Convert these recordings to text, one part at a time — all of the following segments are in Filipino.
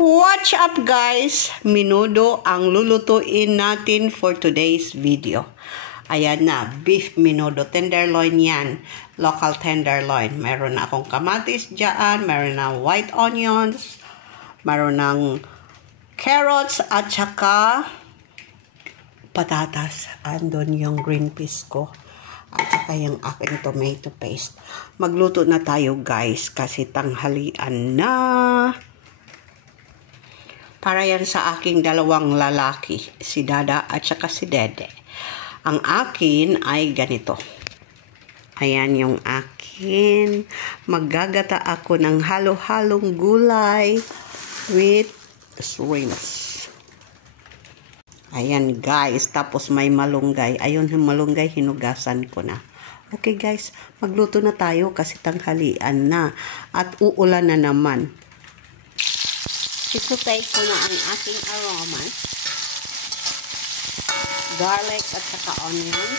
What's up guys? Menudo ang lulutuin natin for today's video. Ayan na, beef menudo. Tenderloin yan. Local tenderloin. Meron na akong kamatis dyan. Meron na white onions. Meron ng carrots at saka patatas. Andun yung green peas ko. At saka yung aking tomato paste. Magluto na tayo guys kasi tanghalian na. Para yan sa aking dalawang lalaki, si Dada at saka si Dede. Ang akin ay ganito. Ayan yung akin. Maggagata ako ng halo-halong gulay with shrimps. Ayan guys, tapos may malunggay. Ayun yung malunggay, hinugasan ko na. Okay guys, magluto na tayo kasi tanghalian na. At uulan na naman. Isutay ko na ang aking aromas. Garlic at saka onion.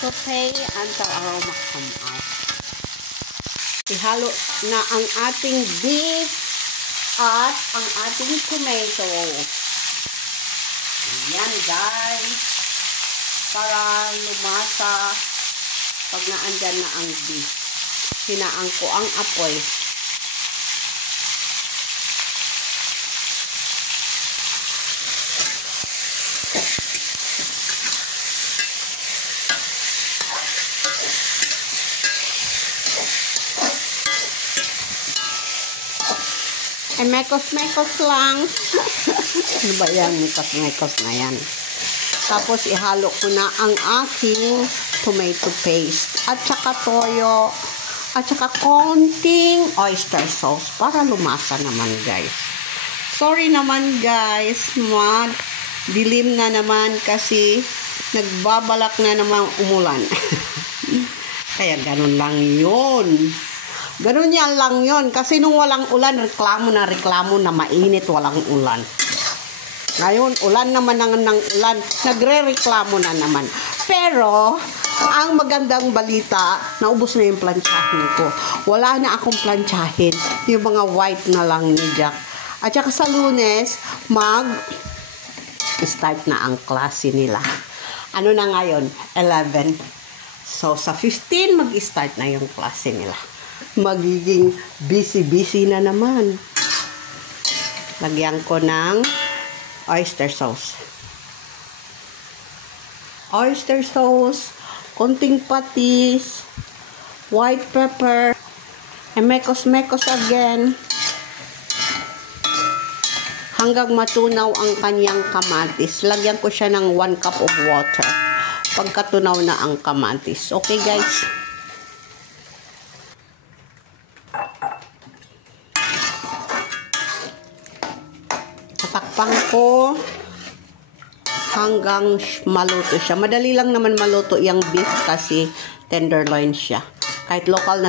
Saute until aroma come out. Ihalo na ang ating beef at ang ating tomato. Ayan guys. Para lumasa pag naandyan na ang beef. Hinaan ko ang apoy. Ay, mekos-mekos lang. Ano ba yan? Mekos-mekos na yan. Tapos, ihalo ko na ang aking tomato paste. At saka toyo. At saka konting oyster sauce. Para lumasa naman, guys. Sorry naman, guys. Dilim na naman kasi nagbabalak na naman umulan. Kaya ganun lang yun. Ganun yan lang yun. Kasi nung walang ulan, reklamo na mainit, walang ulan. Ngayon, ulan naman ng ulan, nagre-reklamo na naman. Pero, ang magandang balita, naubos na yung planchahin ko. Wala na akong planchahin. Yung mga white na lang ni Jack. At saka sa Lunes, start na ang klase nila. Ano na ngayon? 11. So, sa 15, mag-start na yung klase nila. Magiging busy na naman. Lagyan ko ng oyster sauce. Oyster sauce, konting patis, white pepper, and mekos-mekos again. Hanggang matunaw ang kanyang kamatis. Lagyan ko siya ng 1 cup of water. Pagkatunaw na ang kamatis. Okay guys? Tatakpan ko hanggang maluto siya. Madali lang naman maluto yung beef kasi tenderloin siya. Kahit local na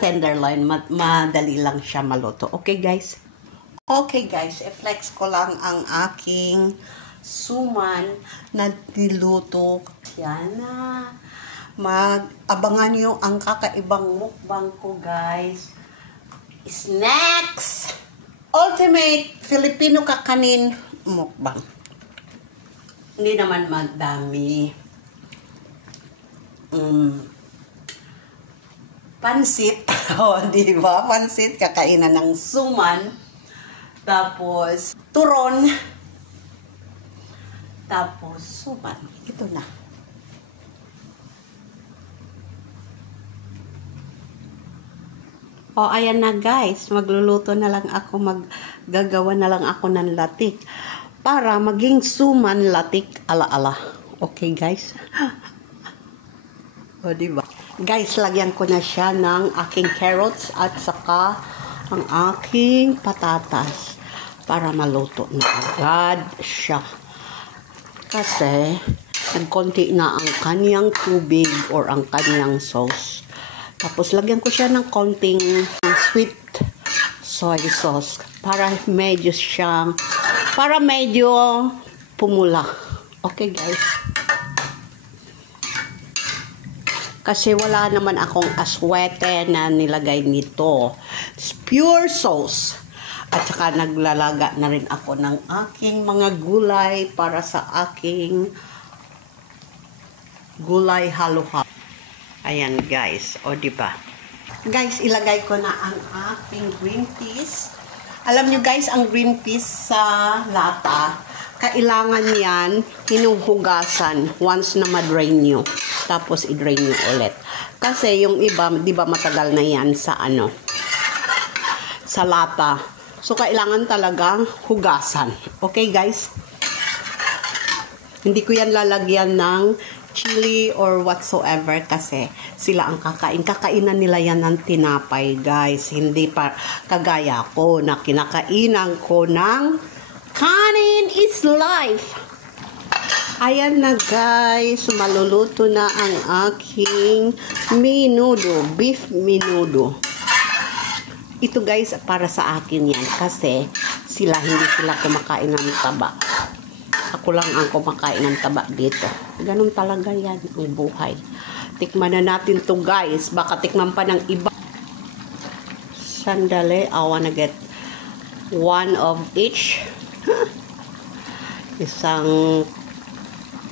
tenderloin, madali lang siya maluto. Okay guys? Okay guys, i-flex ko lang ang aking suman na niluto. Yan na. Abangan nyo ang kakaibang mukbang ko guys. Snacks! Ultimate Filipino kakanin mukbang. Hindi naman madami. Pansit. O, diba? Pansit. Kakainan ng suman. Tapos, turon. Tapos, suman. Ito na. O, ayan na guys. Magluluto na lang ako. Maggagawa na lang ako ng latik. Para maging suman latik ala-ala. Okay guys? O, diba? Guys, lagyan ko na siya ng aking carrots at saka ang aking patatas. Para maluto na agad siya. Kasi, nagkonti na ang kanyang tubig or ang kanyang sauce. Tapos, lagyan ko siya ng konting sweet soy sauce. Para medyo pumula. Okay, guys. Kasi wala naman akong aswete na nilagay nito. It's pure sauce. At saka naglalaga na rin ako ng aking mga gulay para sa aking gulay halo-halo. Ayan guys, o diba? Guys, ilagay ko na ang aking green peas. Alam nyo guys, ang green peas sa lata, kailangan yan hinuhugasan once na ma-drain nyo. Tapos i-drain nyo ulit. Kasi yung iba, diba matagal na yan sa sa lata. So, kailangan talagang hugasan. Okay, guys? Hindi ko yan lalagyan ng chili or whatsoever kasi sila ang kakain. Kakainan nila yan ng tinapay, guys. Hindi pa kagaya ko na kinakainan ko ng kanin is life. Ayan na, guys. Maluluto na ang aking menudo. Beef menudo. Ito guys, para sa akin yan. Kasi hindi sila kumakain ng taba. Ako lang ang kumakain ng taba dito. Ganun talaga yan ang buhay. Tikman na natin to guys. Baka tikman pa ng iba. Sandali. I wanna get one of each. Isang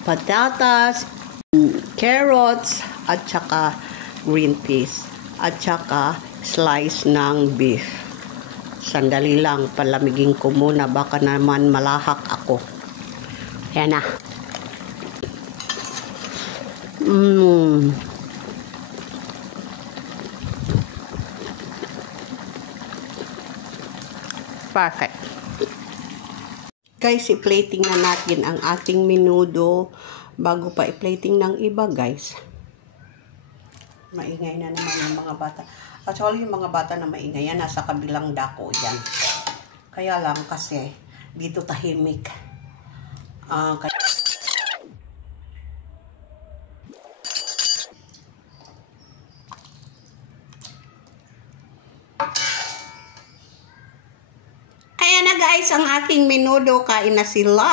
patatas, carrots, at saka green peas. At saka slice ng beef. Sandali lang, palamigin ko muna, baka naman malahak ako. Ayan na. Perfect. Guys, i-plating na natin ang ating menudo bago pa i-plating ng iba, guys. Maingay na naman yung mga bata. Actually, yung mga bata na maingay yan, nasa kabilang dako yan. Kaya lang kasi, dito tahimik. Ayan na guys, ang aking menudo. Kain na sila.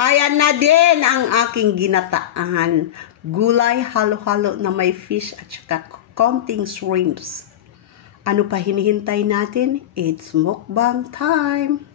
Ayan na din ang aking ginataan. Gulay halo-halo na may fish at saka konting shrimps. Ano pa hinihintay natin? It's mukbang time!